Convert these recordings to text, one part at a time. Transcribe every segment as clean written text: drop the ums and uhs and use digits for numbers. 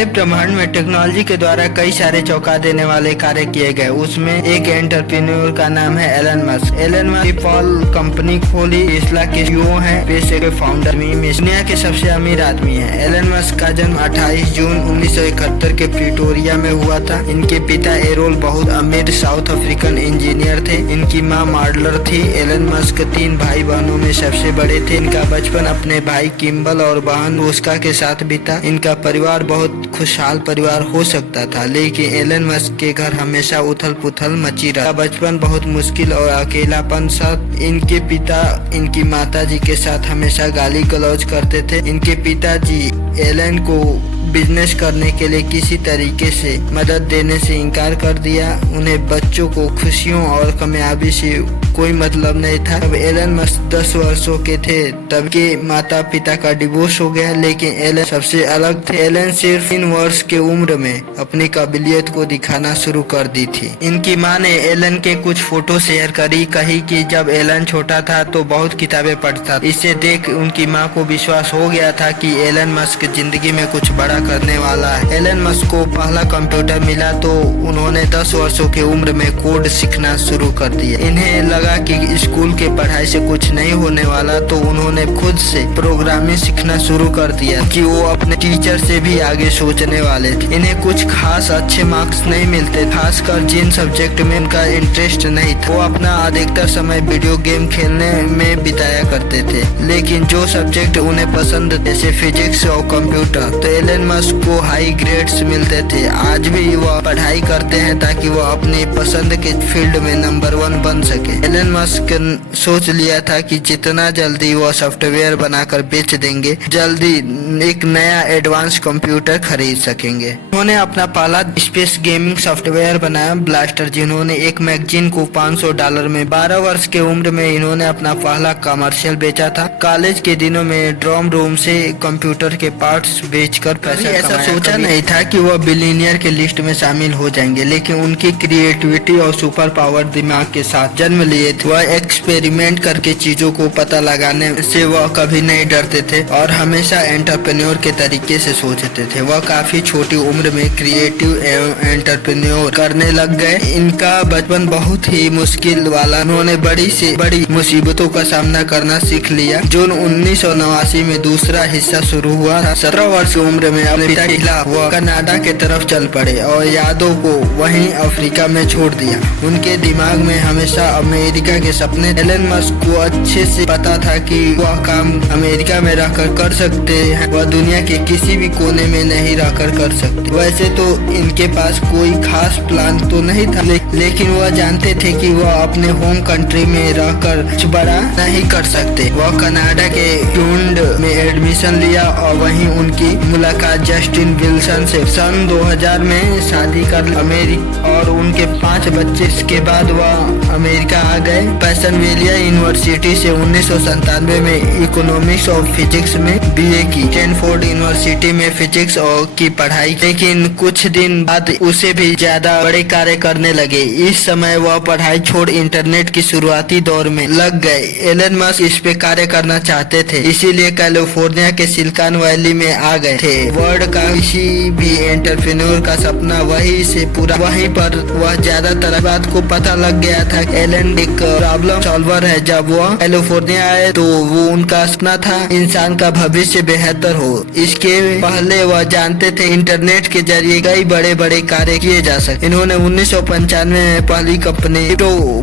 सारे ब्रह्मांड में टेक्नोलॉजी के द्वारा कई सारे चौंका देने वाले कार्य किए गए। उसमें एक एंटरप्रेन्योर का नाम है Elon Musk. Elon Musk PayPal company खोली, टेस्ला के सीईओ हैं, पेप्सी के फाउंडर, दुनिया के सबसे अमीर आदमी है। एलन मस्क का जन्म 28 जून 1971 के प्रिटोरिया में हुआ था। इनके पिता एरोल बहुत अमीर साउथ अफ्रीकन इंजीनियर थे। इनकी माँ मॉडलर थी। एलन मस्क 3 भाई बहनों में सबसे बड़े थे। इनका बचपन अपने भाई किम्बल और बहन ओस्का के साथ बीता। इनका परिवार बहुत खुशहाल परिवार हो सकता था, लेकिन एलन मस्क के घर हमेशा उथल पुथल मची रहा। बचपन बहुत मुश्किल और अकेलापन सा। इनके पिता इनकी माताजी के साथ हमेशा गाली गलौज करते थे। इनके पिताजी एलन को बिजनेस करने के लिए किसी तरीके से मदद देने से इनकार कर दिया। उन्हें बच्चों को खुशियों और कामयाबी से कोई मतलब नहीं था। जब एलन मस्क 10 वर्षों के थे तब के माता पिता का डिवोर्स हो गया, लेकिन एलन सबसे अलग थे। एलन सिर्फ 3 वर्ष के उम्र में अपनी काबिलियत को दिखाना शुरू कर दी थी। इनकी माँ ने एलन के कुछ फोटो शेयर करी, कही कि जब एलन छोटा था तो बहुत किताबें पढ़ता। इसे देख उनकी माँ को विश्वास हो गया था कि एलन मस्क जिंदगी में कुछ बड़ा करने वाला है। एलन मस्क को पहला कंप्यूटर मिला तो उन्होंने 10 वर्षों की उम्र में कोड सीखना शुरू कर दिया। इन्हें लगा कि स्कूल के पढ़ाई से कुछ नहीं होने वाला, तो उन्होंने खुद से प्रोग्रामिंग सीखना शुरू कर दिया कि वो अपने टीचर से भी आगे सोचने वाले थे। इन्हें कुछ खास अच्छे मार्क्स नहीं मिलते, खासकर जिन सब्जेक्ट में उनका इंटरेस्ट नहीं था। वो अपना अधिकतर समय वीडियो गेम खेलने में बिताया करते थे। लेकिन जो सब्जेक्ट उन्हें पसंद थे, जैसे फिजिक्स और कंप्यूटर, तो एलन मस्क को हाई ग्रेड्स मिलते थे। आज भी वह पढ़ाई करते हैं ताकि वह अपनी पसंद के फील्ड में नंबर 1 बन सके। एलन मस्क सोच लिया था कि जितना जल्दी वह सॉफ्टवेयर बनाकर बेच देंगे, जल्दी एक नया एडवांस कंप्यूटर खरीद सकेंगे। उन्होंने अपना पहला स्पेस गेमिंग सॉफ्टवेयर बनाया, ब्लास्टर, जिन्होंने एक मैगजीन को $500 में। 12 वर्ष के उम्र में इन्होंने अपना पहला कमर्शियल बेचा था। कॉलेज के दिनों में ड्रॉम रूम से कंप्यूटर के पार्ट्स बेचकर पैसा ऐसा सोचा नहीं था कि वह बिलियनियर के लिस्ट में शामिल हो जाएंगे, लेकिन उनकी क्रिएटिविटी और सुपर पावर दिमाग के साथ जन्म लिए थे। वह एक्सपेरिमेंट करके चीजों को पता लगाने से वह कभी नहीं डरते थे और हमेशा एंटरप्रेन्योर के तरीके से सोचते थे। वह काफी छोटी उम्र में क्रिएटिव एवं एंटरप्रेन्योर करने लग गए। इनका बचपन बहुत ही मुश्किल वाला। उन्होंने बड़ी से बड़ी मुसीबतों का सामना करना सीख लिया। जून 1989 में दूसरा हिस्सा शुरू हुआ था। 17 वर्ष की उम्र में अपने पिता के खिलाफ वह कनाडा के तरफ चल पड़े और यादों को वहीं अफ्रीका में छोड़ दिया। उनके दिमाग में हमेशा अमेरिका के सपने। एलन मस्क को अच्छे से पता था कि वह काम अमेरिका में रहकर कर सकते हैं, वह दुनिया के किसी भी कोने में नहीं रहकर कर सकते। वैसे तो इनके पास कोई खास प्लान तो नहीं था, लेकिन वह जानते थे कि वह अपने होम कंट्री में रहकर कुछ बड़ा नहीं कर सकते। वह कनाडा के ट्यून्ड में एडमिशन लिया और वहीं उनकी मुलाकात जस्टिन विल्सन से। सन 2000 में शादी कर अमेरिका और उनके 5 बच्चे के बाद वह अमेरिका आ गए। पेंसिल्वेनिया यूनिवर्सिटी से 1997 में इकोनॉमिक्स और फिजिक्स में बीए की। स्टैनफोर्ड यूनिवर्सिटी में फिजिक्स और की पढ़ाई, लेकिन कुछ दिन बाद उसे भी ज्यादा बड़े कार्य करने लगे। इस समय वह पढ़ाई छोड़ इंटरनेट की शुरुआती दौर में लग गए। एलन मस्क इस पे कार्य करना चाहते थे, इसीलिए कैलिफोर्निया के सिलिकॉन वैली में आ गए थे। वर्ल्ड का किसी भी एंटरप्रेन्योर का सपना वहीं से पूरा। वहीं पर वह ज्यादातर बात को पता लग गया था। एलन एक प्रॉब्लम सॉल्वर है। जब वह कैलिफोर्निया आए तो वो उनका सपना था इंसान का भविष्य बेहतर हो। इसके पहले वह जानते थे इंटरनेट के जरिए कई बड़े बड़े कार्य किए जा सकते। इन्होंने 1995 में पहली कंपनी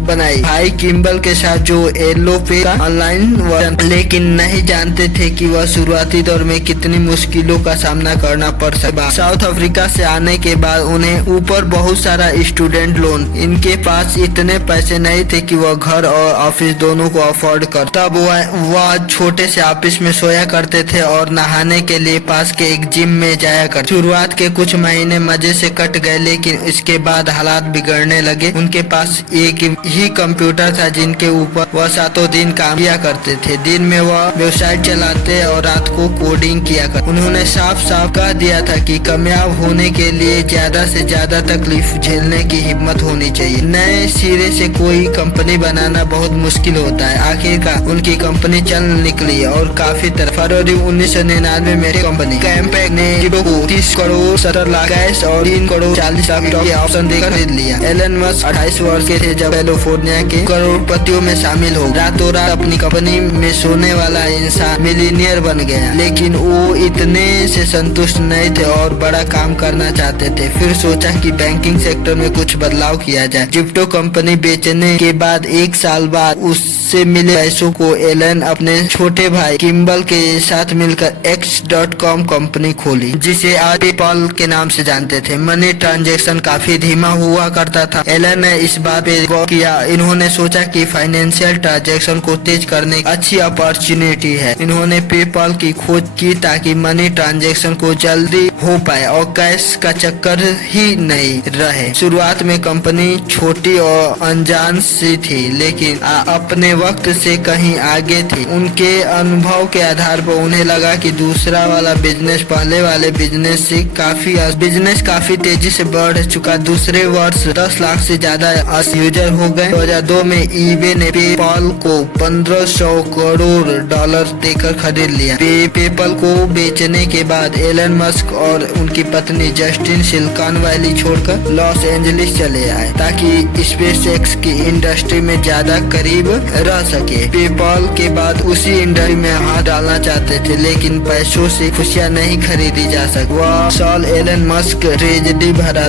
बनाई भाई किम्बल के साथ, जो एलो पे का ऑनलाइन वर्जन, लेकिन नहीं जानते थे कि वह शुरुआती दौर में कितनी मुश्किलों का सामना करना पड़ सकता। साउथ अफ्रीका से आने के बाद उन्हें ऊपर बहुत सारा स्टूडेंट लोन। इनके पास इतने पैसे नहीं थे कि वह घर और ऑफिस दोनों को अफोर्ड कर। तब वह छोटे से ऑफिस में सोया करते थे और नहाने के लिए पास के एक जिम में जाया करते। शुरुआत के कुछ महीने मजे से कट गए, लेकिन इसके बाद हालात बिगड़ने लगे। उनके पास एक ही कंप्यूटर था जिनके ऊपर वह 7 दिन काम किया करते थे। दिन में वह वेबसाइट चलाते और रात को कोडिंग किया करते। उन्होंने साफ साफ कह दिया था कि कामयाब होने के लिए ज्यादा से ज्यादा तकलीफ झेलने की हिम्मत होनी चाहिए। नए सिरे से कोई कंपनी कंपनी बनाना बहुत मुश्किल होता है। आखिरकार उनकी कंपनी चल निकली और काफी तरह फरवरी 1999 में कंपनी कैम्पैक ने जिप्टो को 30 करोड़ 70 लाख कैश और 3 करोड़ 40 लाख के ऑप्शन देकर खरीद लिया। एलन मस्क 28 वर्ष के थे जब कैलिफोर्निया के करोड़पतियों में शामिल हो। रातों रात अपनी कंपनी में सोने वाला इंसान मिलीनियर बन गया, लेकिन वो इतने से संतुष्ट नहीं थे और बड़ा काम करना चाहते थे। फिर सोचा कि बैंकिंग सेक्टर में कुछ बदलाव किया जाए। जिप्टो कंपनी बेचने के बाद 1 साल बाद उससे मिले पैसों को एलन अपने छोटे भाई किम्बल के साथ मिलकर X.com कंपनी खोली, जिसे आज पेपॉल के नाम से जानते थे। मनी ट्रांजैक्शन काफी धीमा हुआ करता था। एलन ने इस बात पे गौर किया। इन्होंने सोचा कि फाइनेंशियल ट्रांजैक्शन को तेज करने की अच्छी अपॉर्चुनिटी है। इन्होंने पेपॉल की खोज की ताकि मनी ट्रांजैक्शन को जल्दी हो पाए और कैश का चक्कर ही नहीं रहे। शुरुआत में कंपनी छोटी और अनजान सी थी, लेकिन अपने वक्त से कहीं आगे थी। उनके अनुभव के आधार पर उन्हें लगा कि दूसरा वाला बिजनेस पहले वाले बिजनेस काफी तेजी से बढ़ चुका। दूसरे वर्ष 10 लाख से ज्यादा यूजर हो गए। 2002 में ईबे ने पेपॉल को $1500 करोड़ देकर खरीद लिया। पेपॉल को बेचने के बाद एलन मस्क और उनकी पत्नी जस्टिन सिलिकॉन वैली छोड़कर लॉस एंजलिस चले आए ताकि स्पेसएक्स की इंडस्ट्री में ज्यादा करीब रह सके। पेपॉल के बाद उसी इंडस्ट्री में हाथ डालना चाहते थे, लेकिन पैसों से खुशियां नहीं खरीदी जा सकती। वह साल एलन मस्क ट्रेजेडी भरा।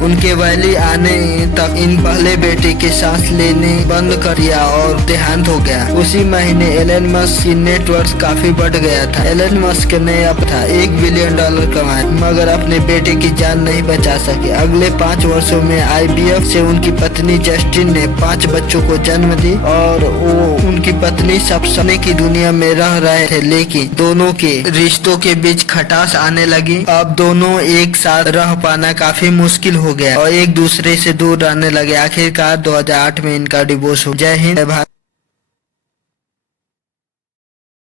उनके वैली आने तक इन पहले बेटे के सांस लेने बंद कर दिया और देहांत हो गया। उसी महीने एलन मस्क की नेटवर्थ काफी बढ़ गया था। एलन मस्क ने अब था $1 बिलियन कमाए, मगर अपने बेटे की जान नहीं बचा सके। अगले 5 वर्षों में IVF से उनकी पत्नी जस्टिन ने 5 बच्चों को जन्म दी और वो उनकी पत्नी सपने की दुनिया में रह रहे थे, लेकिन दोनों के रिश्तों के बीच खटास आने लगी। अब दोनों एक साथ रह पाना काफी मुश्किल हो गया और एक दूसरे से दूर रहने लगे। आखिरकार 2008 में इनका डिवोर्स हो। जय हिंद, जय भारत।